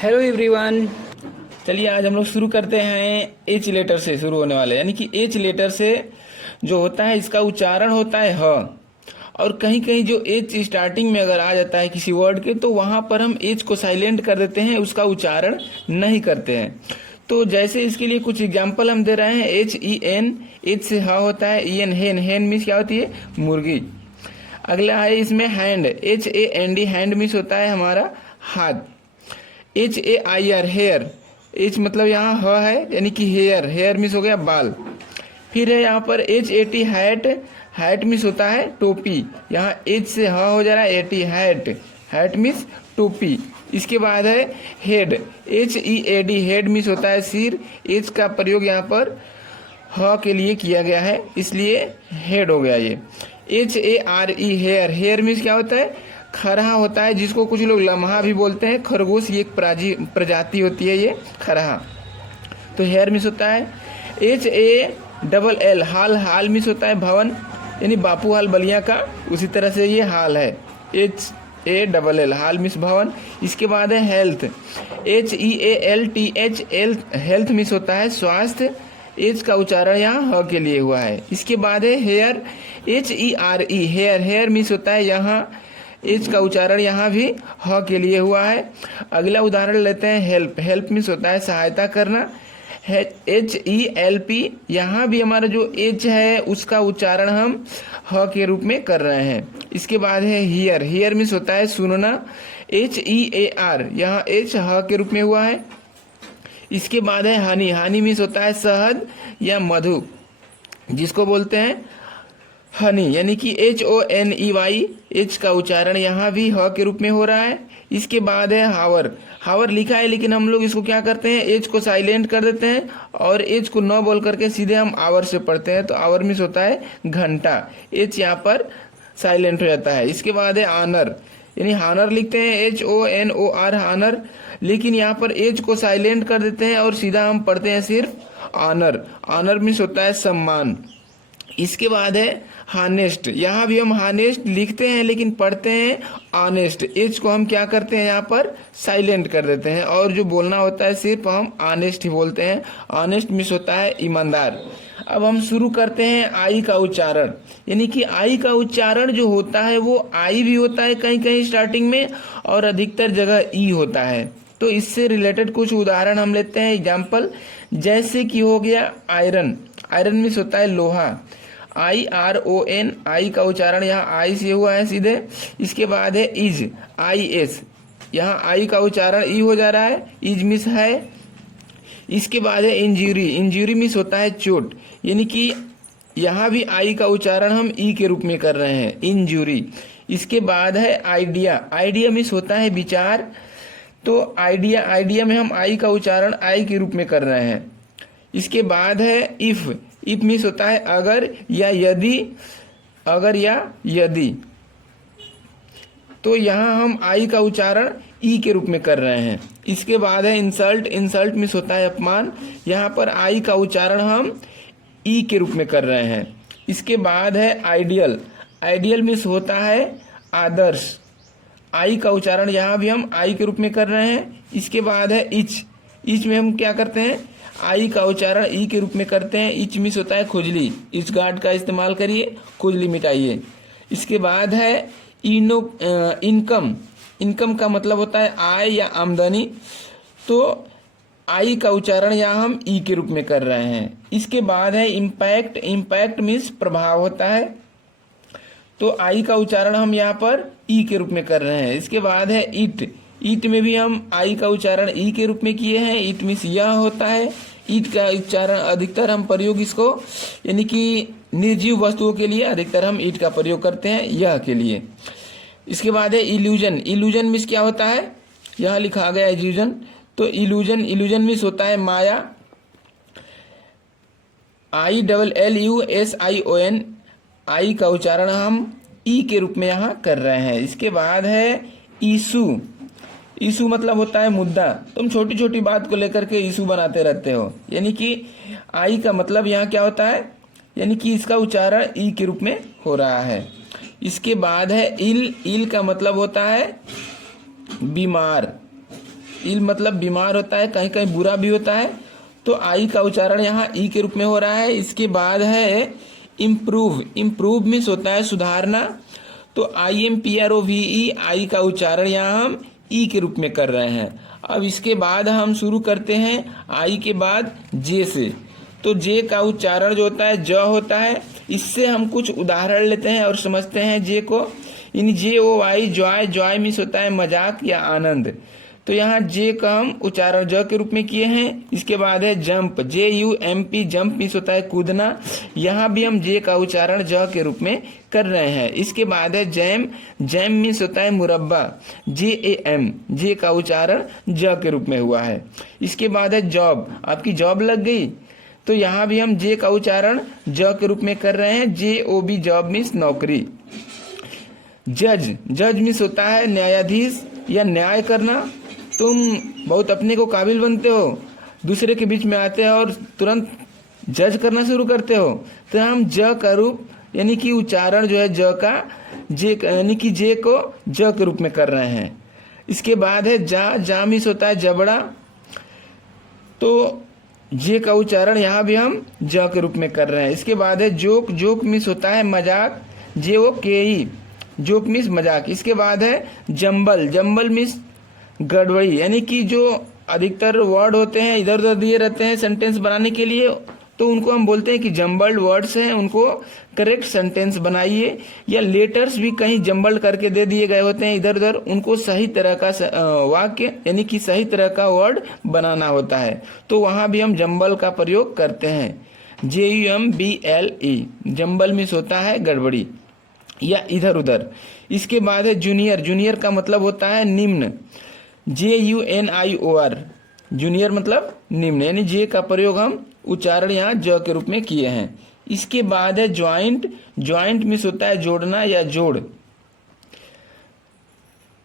Hello everyone. चलिए आज हम लोग शुरू करते हैं एच लेटर से शुरू होने वाले, यानी कि एच लेटर से जो होता है इसका उच्चारण होता है ह। और कहीं कहीं जो एच स्टार्टिंग में अगर आ जाता है किसी वर्ड के तो वहां पर हम एच को साइलेंट कर देते हैं, उसका उच्चारण नहीं करते हैं। तो जैसे इसके लिए कुछ एग्जाम्पल हम दे रहे हैं। एच ई एन, एच से ह होता है, ई एन हेन, हेन मीन्स क्या होती है मुर्गी। अगला है इसमें hand, H A N D, hand means होता है हमारा हाथ। H A I R, hair, H मतलब यहाँ ह है यानी कि हेयर, हेयर मिस हो गया बाल। फिर है यहाँ पर H A T, hat, hat miss होता है टोपी, यहाँ एच से ह हो जा रहा है, A T hat, hat miss टोपी। इसके बाद है head, H E A D, head miss होता है सिर, एच का प्रयोग यहाँ पर ह के लिए किया गया है इसलिए हेड हो गया ये। H A R E, hair, hair means क्या होता है खरहा होता है, जिसको कुछ लोग लम्हा भी बोलते हैं। खरगोश ये एक प्रजाति होती है ये खरहा, तो हेयर मिस होता है। H A double L, hall, hall miss होता है भवन, यानी बापू हाल बलिया का, उसी तरह से ये हाल है। H A double L, hall miss भवन। इसके बाद है health, H E A L T H, L, health miss होता है स्वास्थ्य, एच का उच्चारण यहाँ ह के लिए हुआ है। इसके बाद है here, H E R E, hair, hair means होता है यहाँ, एच का उच्चारण यहाँ भी ह के लिए हुआ है। अगला उदाहरण लेते हैं हेल्प, हेल्प मीन्स होता है सहायता करना, एच ई एल पी, यहाँ भी हमारा जो एच है उसका उच्चारण हम ह के रूप में कर रहे हैं। इसके बाद है हियर, हियर मीन्स होता है सुनना, एच ई ए आर, यहाँ एच ह के रूप में हुआ है। इसके बाद है हनी, हनी मीन्स होता है शहद या मधु, जिसको बोलते हैं हनी, यानी कि H O N E Y, H का उच्चारण यहाँ भी ह के रूप में हो रहा है। इसके बाद है हावर, हावर लिखा है लेकिन हम लोग इसको क्या करते हैं एच को साइलेंट कर देते हैं और एच को न बोल करके सीधे हम आवर से पढ़ते हैं, तो आवर मिस होता है घंटा, एच यहाँ पर साइलेंट हो जाता है। इसके बाद है आनर, यानी हानर लिखते हैं H O N O R, honour, लेकिन यहाँ पर एच को साइलेंट कर देते हैं और सीधा हम पढ़ते हैं सिर्फ आनर, आनर मिस होता है सम्मान। इसके बाद है हानेस्ट, यहाँ भी हम हानेस्ट लिखते हैं लेकिन पढ़ते हैं ऑनेस्ट, एच को हम क्या करते हैं यहाँ पर साइलेंट कर देते हैं और जो बोलना होता है सिर्फ हम ऑनेस्ट ही बोलते हैं, ऑनेस्ट मिस होता है ईमानदार। अब हम शुरू करते हैं आई का उच्चारण, यानी कि आई का उच्चारण जो होता है वो आई भी होता है कहीं कहीं स्टार्टिंग में और अधिकतर जगह ई होता है। तो इससे रिलेटेड कुछ उदाहरण हम लेते हैं एग्जाम्पल, जैसे कि हो गया आयरन, आयरन मिस होता है लोहा, I R O N, I का उच्चारण यहाँ आई से हुआ है सीधे। इसके बाद है इज, आई एस, यहाँ आई का उच्चारण ई हो जा रहा है, इज मिस है। इसके बाद है इंजरी, इंजरी मिस होता है चोट, यानी कि यहाँ भी आई का उच्चारण हम ई के रूप में कर रहे हैं, इंजरी। इसके बाद है आइडिया, आइडिया मिस होता है विचार, तो आइडिया, आइडिया में हम आई का उच्चारण आई के रूप में कर रहे हैं। इसके बाद है इफ, इफ मिस होता है अगर या यदि, अगर या यदि, तो यहाँ हम आई का उच्चारण ई के रूप में कर रहे हैं। इसके बाद है इंसल्ट, इंसल्ट मिस होता है अपमान, यहाँ पर आई का उच्चारण हम ई के रूप में कर रहे हैं। इसके बाद है आइडियल, आइडियल मिस होता है आदर्श, आई का उच्चारण यहाँ भी हम आई के रूप में कर रहे हैं। इसके बाद है इच, इच में हम क्या करते हैं आई का उच्चारण ई के रूप में करते हैं, इच मिस होता है खुजली, इच गार्ड का इस्तेमाल करिए, खुजली मिटाइए। इसके बाद है इनकम, इनकम का मतलब होता है आय या आमदनी, तो आई का उच्चारण यहाँ हम ई के रूप में कर रहे हैं। इसके बाद है इम्पैक्ट, इम्पैक्ट मीन्स प्रभाव होता है, तो आई का उच्चारण हम यहाँ पर ई के रूप में कर रहे हैं। इसके बाद है ईट, ईट में भी हम आई का उच्चारण ई के रूप में किए हैं, ईट मीन्स यह होता है। ईट का उच्चारण अधिकतर हम प्रयोग इसको, यानी कि निर्जीव वस्तुओं के लिए अधिकतर हम ईट का प्रयोग करते हैं यह के लिए। इसके बाद है इल्यूजन, इल्यूजन मीन्स क्या होता है यहाँ लिखा गया इल्यूजन, तो इल्यूजन, इल्यूजन मीन्स होता है माया, I double L U S I O N, I का उच्चारण हम ई के रूप में यहाँ कर रहे हैं। इसके बाद है इशू, इशू मतलब होता है मुद्दा, तुम छोटी छोटी बात को लेकर के इशू बनाते रहते हो, यानी कि आई का मतलब यहाँ क्या होता है, यानी कि इसका उच्चारण ई के रूप में हो रहा है। इसके बाद है इल, इल का मतलब होता है बीमार, इल मतलब बीमार होता है, कहीं कहीं बुरा भी होता है, तो आई का उच्चारण यहाँ ई के रूप में हो रहा है। इसके बाद है इम्प्रूव, इम्प्रूव मीन्स होता है सुधारना, तो IMPROVE आई का उच्चारण यहाँ हम ई के रूप में कर रहे हैं। अब इसके बाद हम शुरू करते हैं आई के बाद जे से, तो जे का उच्चारण जो होता है ज होता है। इससे हम कुछ उदाहरण लेते हैं और समझते हैं जे को। इन JOY जॉय, जॉय मीन्स होता है मजाक या आनंद, तो यहाँ जे का हम उच्चारण ज के रूप में किए हैं। इसके बाद है जंप, JUMP, जंप मीन्स होता है कूदना, यहाँ भी हम जे का उच्चारण ज के रूप में कर रहे हैं। इसके बाद है जैम, जैम मीन्स होता है मुरब्बा, JAM, जे का उच्चारण ज के रूप में हुआ है। इसके बाद है जॉब, आपकी जॉब लग गई, तो यहाँ भी हम जे का उच्चारण ज के रूप में कर रहे हैं, JOB, जॉब मीन्स नौकरी। जज, जज मीन्स होता है न्यायाधीश या न्याय करना, तुम बहुत अपने को काबिल बनते हो, दूसरे के बीच में आते हो और तुरंत जज करना शुरू करते हो, तो हम ज का रूप यानी कि उच्चारण जो है ज का जे यानी कि जे को ज के रूप में कर रहे हैं। इसके बाद है जा, जा मीन्स होता है जबड़ा, तो जे का उच्चारण यहाँ भी हम ज के रूप में कर रहे हैं। इसके बाद है जोक, जोक मीन्स होता है मजाक, JOKE, जोक मीन्स मजाक। इसके बाद है जंबल, जंबल मीन्स गड़बड़ी, यानी कि जो अधिकतर वर्ड होते हैं इधर उधर दिए रहते हैं सेंटेंस बनाने के लिए, तो उनको हम बोलते हैं कि जंबल्ड वर्ड्स हैं, उनको करेक्ट सेंटेंस बनाइए। या लेटर्स भी कहीं जंबल्ड करके दे दिए गए होते हैं इधर उधर, उनको सही तरह का वाक्य यानी कि सही तरह का वर्ड बनाना होता है, तो वहाँ भी हम जंबल का प्रयोग करते हैं, JUMBLE, जंबल मीन्स होता है गड़बड़ी या इधर उधर। इसके बाद है जूनियर, जूनियर का मतलब होता है निम्न, JUNIOR, जूनियर मतलब निम्न, यानी जे का प्रयोग हम उच्चारण यहाँ ज के रूप में किए हैं। इसके बाद है ज्वाइंट, ज्वाइंट मीन्स होता है जोड़ना या जोड़,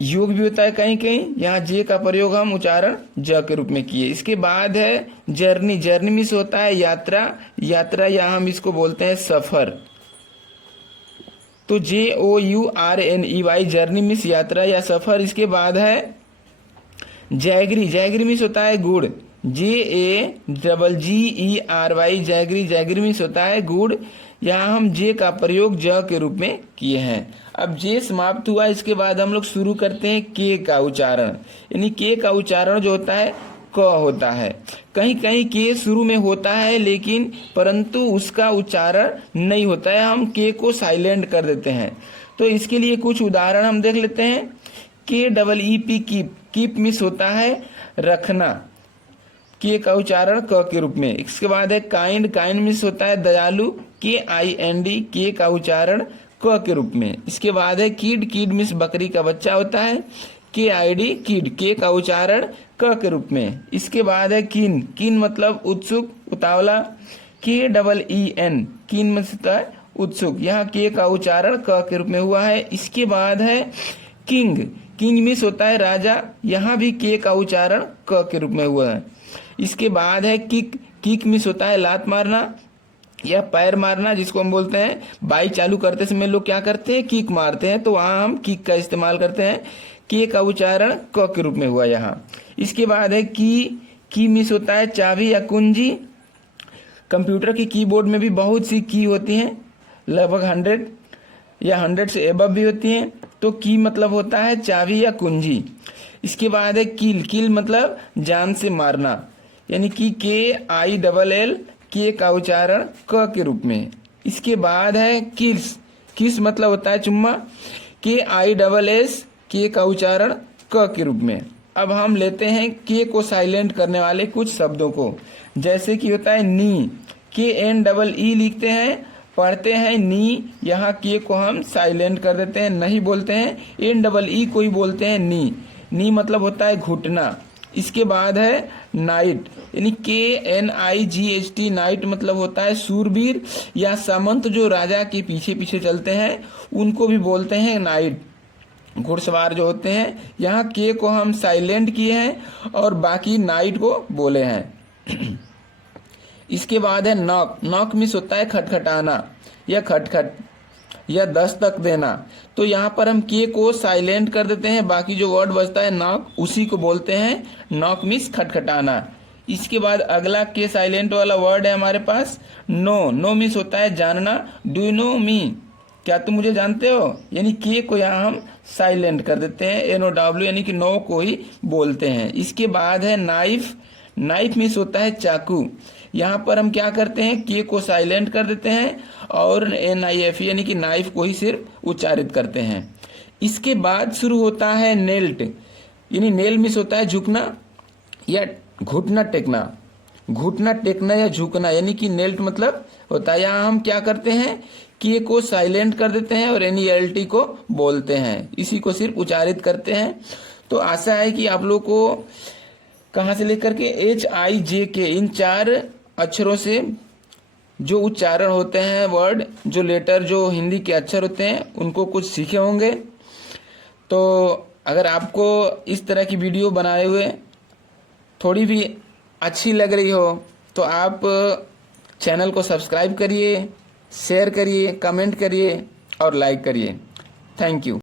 योग भी होता है कहीं कहीं, यहाँ जे का प्रयोग हम उच्चारण ज के रूप में किए। इसके बाद है जर्नी, जर्नी मीन्स होता है यात्रा, यात्रा यहाँ हम इसको बोलते हैं सफर, तो JOURNEY, जर्नी मीन्स यात्रा या सफर। इसके बाद है जैगरी, जैगरी मीन्स होता है गुड़, JAGGERY, जैगरी, जैगरी मीन्स होता है गुड़, यहाँ हम जे का प्रयोग ज के रूप में किए हैं। अब जे समाप्त हुआ, इसके बाद हम लोग शुरू करते हैं के का उच्चारण, यानी के का उच्चारण जो होता है क होता है। कहीं कहीं के शुरू में होता है लेकिन परंतु उसका उच्चारण नहीं होता है, हम के को साइलेंट कर देते हैं, तो इसके लिए कुछ उदाहरण हम देख लेते हैं। KEEP, कीप, कीप मीन्स होता है रखना, के का उच्चारण क के रूप में। इसके बाद है काइंड, काइंड मीन्स होता है दयालु, KIND, के का उच्चारण क के रूप में। इसके बाद है किड, किड मीन्स बकरी का बच्चा होता है, KID, किड, के का उच्चारण क के रूप में। इसके बाद है किन, किन मतलब उत्सुक, उतावला, KEEN, किन मीन्स होता है उत्सुक, यहाँ के का उच्चारण क के रूप में हुआ है। इसके बाद है किंग, किंग मीन्स होता है राजा, यहाँ भी के का उच्चारण क के रूप में हुआ है। इसके बाद है किक, किक मीन्स होता है लात मारना या पैर मारना, जिसको हम बोलते हैं बाइक चालू करते समय लोग क्या करते हैं किक मारते हैं, तो वहाँ हम किक का इस्तेमाल करते हैं, के का उच्चारण क के रूप में हुआ यहाँ। इसके बाद है की मीन्स होता है चाबी या कुंजी, कंप्यूटर के कीबोर्ड में भी बहुत सी की होती हैं, लगभग 100 या 100 से एबव भी होती हैं, तो की मतलब होता है चाबी या कुंजी। इसके बाद है किल, किल मतलब जान से मारना, यानी कि KILL, के का उच्चारण क के रूप में। इसके बाद है किस, किस मतलब होता है चुम्मा, KISS, के का उच्चारण क के रूप में। अब हम लेते हैं के को साइलेंट करने वाले कुछ शब्दों को, जैसे कि होता है नी, KNEE लिखते हैं, पढ़ते हैं नी, यहाँ के को हम साइलेंट कर देते हैं, नहीं बोलते हैं, NEE को ही बोलते हैं नी, नी मतलब होता है घुटना। इसके बाद है नाइट, यानी KNIGHT, नाइट मतलब होता है सूरवीर या सामंत जो राजा के पीछे पीछे चलते हैं, उनको भी बोलते हैं नाइट, घुड़सवार जो होते हैं। यहाँ के को हम साइलेंट किए हैं और बाकी नाइट को बोले हैं। इसके बाद है नॉक, नॉक मीन्स होता है खटखटाना या खटखट, या 10 तक देना। तो यहाँ पर हम के को साइलेंट कर देते हैं, बाकी जो वर्ड बचता है नॉक, उसी को बोलते हैं नॉक मीन्स खटखटाना। इसके बाद अगला के साइलेंट वाला वर्ड है हमारे पास नो। नो मीन्स होता है जानना। डू यू नो मी, क्या तुम मुझे जानते हो, यानी के को यहाँ हम साइलेंट कर देते हैं, NOW, यानी कि नो को ही बोलते हैं। इसके बाद है नाइफ। नाइफ मीन्स होता है चाकू। यहाँ पर हम क्या करते हैं, के को साइलेंट कर देते हैं और NIF यानी कि नाइफ को ही सिर्फ उच्चारित करते हैं। इसके बाद शुरू होता है नेल्ट, यानी नेल मीन्स होता है झुकना या घुटना टेकना। घुटना टेकना या झुकना, यानी कि नेल्ट मतलब होता है, यहाँ हम क्या करते हैं, के को साइलेंट कर देते हैं और NELT को बोलते हैं, इसी को सिर्फ उच्चारित करते हैं। तो आशा है कि आप लोग को कहाँ से लेकर के HIJK इन 4 अक्षरों से जो उच्चारण होते हैं, वर्ड जो लेटर जो हिंदी के अक्षर होते हैं, उनको कुछ सीखे होंगे। तो अगर आपको इस तरह की वीडियो बनाए हुए थोड़ी भी अच्छी लग रही हो तो आप चैनल को सब्सक्राइब करिए, शेयर करिए, कमेंट करिए और लाइक करिए। Thank you.